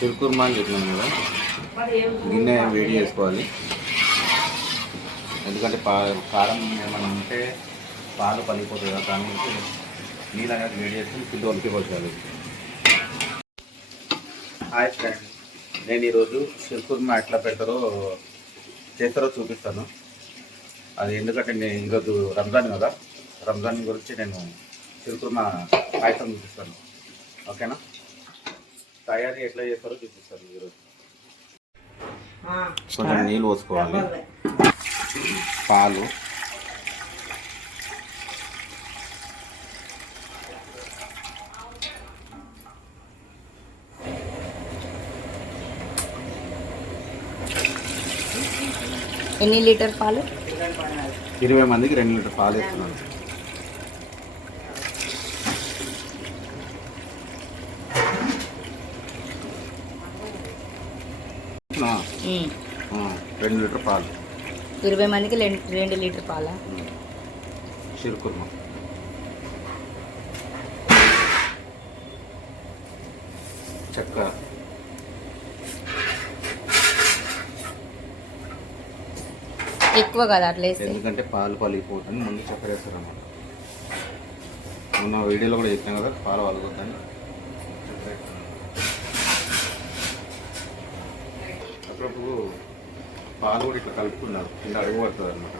షిర్కుర్మా అని చెప్పినాను కదా, గిన్నె వేడి చేసుకోవాలి. ఎందుకంటే కారం ఏమైనా ఉంటే పాలు పలిగిపోతుంది కదా, దాని నుంచి నీళ్ళు అనేది వేడి చేసుకుని పిండి ఒలికిపోతుంది. హాయ్ ఫ్రెండ్, నేను ఈరోజు షిర్కుర్మా ఎట్లా చేస్తారో చూపిస్తాను. అది ఎందుకంటే నేను ఈరోజు రంజాన్ కదా, రంజాన్ గురించి నేను షిర్కుర్మా పాయసం చూపిస్తాను. ఓకేనా? తయారీ ఎట్లా చేస్తారో చూపిస్తాను ఈరోజు. కొంచెం నీళ్ళు పోసుకోవాలి, పాలు, ఎన్ని లీటర్ పాలు? 20 మందికి 2 లీటర్ పాలు వేస్తున్నాను. రెండు లీటర్ పాలు. 20 మందికి 2 లీటర్ పాలా? షిర్కుర్మా చక్కెర, ఎక్కువ కదా అట్లా వేస్తే, ఎందుకంటే పాలు పలిగిపోతుంది. ముందు చక్కెర వేస్తారన్నమాట. మొన్న వీడియోలో కూడా చెప్పాను కదా, పాలు పలగొద్దని చక్కెర వేస్తాను. అప్పుడప్పుడు పాలు కూడా ఇట్లా కలుపుకున్నారు, కింద అడుగు పడుతుంది అన్నమాట.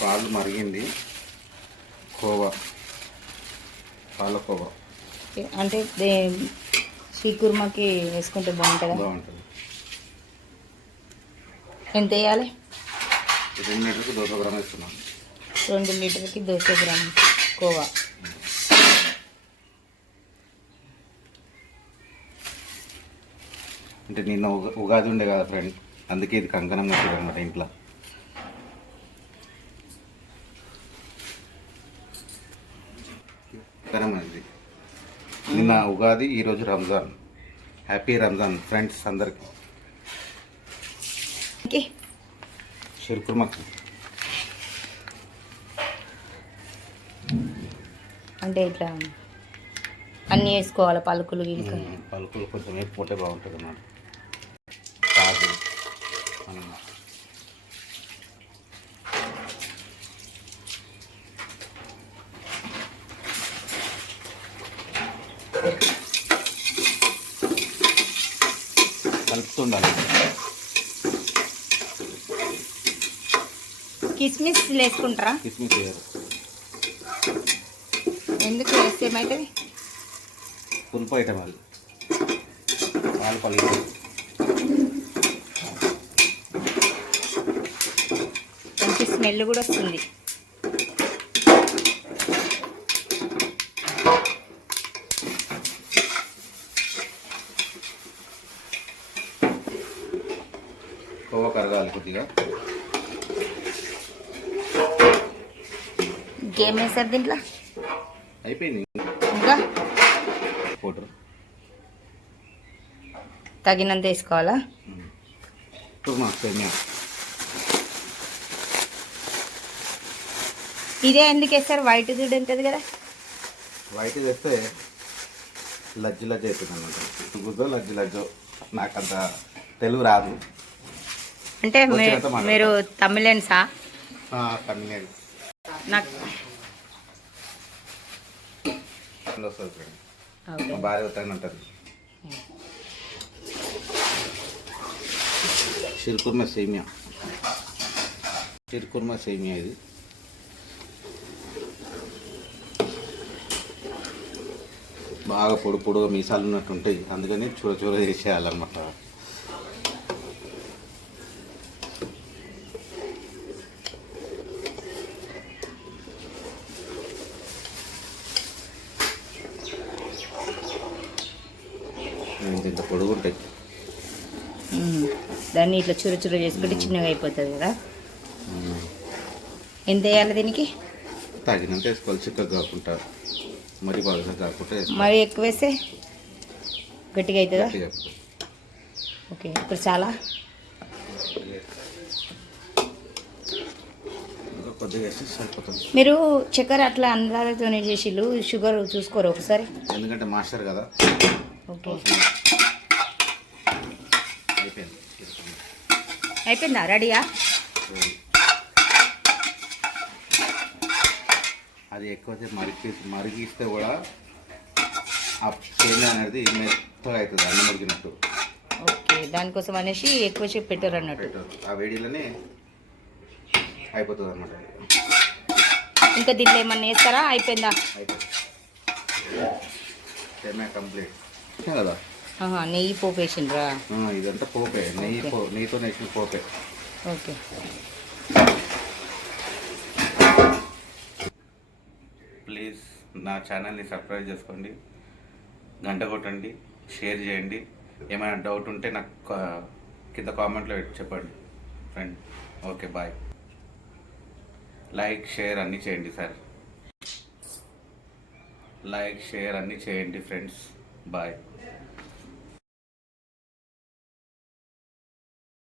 పాలు మరిగింది. కోవా, పాలకోవా అంటే షీకుర్మాకి వేసుకుంటే బాగుంటుందా? బాగుంటుంది. ఎంత వేయాలి? 2 లీటర్కి 200 గ్రాములు వేస్తున్నాను. 2 లీటర్కి 200 గ్రాములు కోవా. అంటే నిన్న ఉగాది ఉండే కదా ఫ్రెండ్, అందుకే ఇది కంకణం కట్టారు అన్నమాట ఇంట్లో. ఇది నిన్న ఉగాది, ఈరోజు రంజాన్. హ్యాపీ రంజాన్ ఫ్రెండ్స్ అందరికి. షిర్కుర్మాకి అంటే ఇట్లా అన్నీ వేసుకోవాలి, పలుకులు పలుకులు కొంచెం వేసుకుంటే బాగుంటుంది అన్నమాట. కాదు కలుపుతుండాలి. కిస్మిస్ వేసుకుంటారా? కిస్మిస్ వేయరు. ఎందుకు వేస్తే ఏమవుతుంది? పులుపు ఐటమ్ అది, పాలు పలిగిపోతుంది. మంచి స్మెల్ కూడా వస్తుంది. కోవా కరగాలి కొద్దిగా. ఇంకేం వేసారు దీంట్లో? అయిపోయింది. ఇంకా పౌడర్ తగినంత వేసుకోవాలా? ఇదే ఎందుకు వేస్తారు? వైట్ చూడు ఉంటుంది కదా. వైట్ వేస్తే లజ్జు లజ్జు అవుతుంది అన్నమాట. గుద్దో లజ్జు లజ్జో, నాకంత తెలుగు రాదు. అంటే మీరు తమిళన్సా? తమిళ నాకు వస్తుంది ఫ్రెండ్, మా భార్య వస్తాయని ఉంటుంది. షిర్కుర్మా సేమియా ఇది. బాగా పొడుగా మీసాలు ఉన్నట్టు ఉంటాయి, అందుకని చూర చేసేయాలన్నమాట. ఇంత పొడుగు ఉంటాయి. దాన్ని ఇట్లా చుర చేసుకుంటే చిన్నగా అయిపోతుంది కదా. ఎంత వేయాలి దీనికి? తగినంత వేసుకోవాలి, చిక్కగా కాకుండా మరి బాగా కాకుండా. మరి ఎక్కువ వేస్తే గట్టిగా అవుతుందా? ఓకే, ఇప్పుడు చాలా కొద్దిగా వేస్తే సరిపోతుంది. మీరు చక్కెర అట్లా అందాలతోనే చేసిళ్ళు, షుగర్ చూసుకోరు ఒకసారి? ఎందుకంటే మాస్టర్ కదా. ఓకే, అయిపోయింది. అయిపోయిందా? రెడీయా? అది ఎక్కువసేపు మరిగిస్తే కూడా ఆ సేమియా అనేది మెత్తగా అవుతుంది, అన్నం మరిగినట్టు. ఓకే, దానికోసం అనేసి ఎక్కువసేపు పెట్టారు అన్నట్టు. ఆ వేడిలోనే అయిపోతుంది అన్నమాట. ఇంకా దీంట్లో ఏమన్నా వేస్తారా? అయిపోయిందా? అయిపోయింది, సేమియా కంప్లీట్ కదా. నెయ్యి పోపు వేసిండ్రా? ఇదంతా పోపే, నెయ్యితో వేసిన పోపే. ఓకే, ప్లీజ్ నా ఛానల్ని సబ్స్క్రైబ్ చేసుకోండి, గంట కొట్టండి, షేర్ చేయండి. ఏమైనా డౌట్ ఉంటే నాకు కింద కామెంట్లో చెప్పండి friend. Okay, bye. Like share అన్నీ చేయండి సార్. లైక్ షేర్ అన్నీ చేయండి ఫ్రెండ్స్. బాయ్.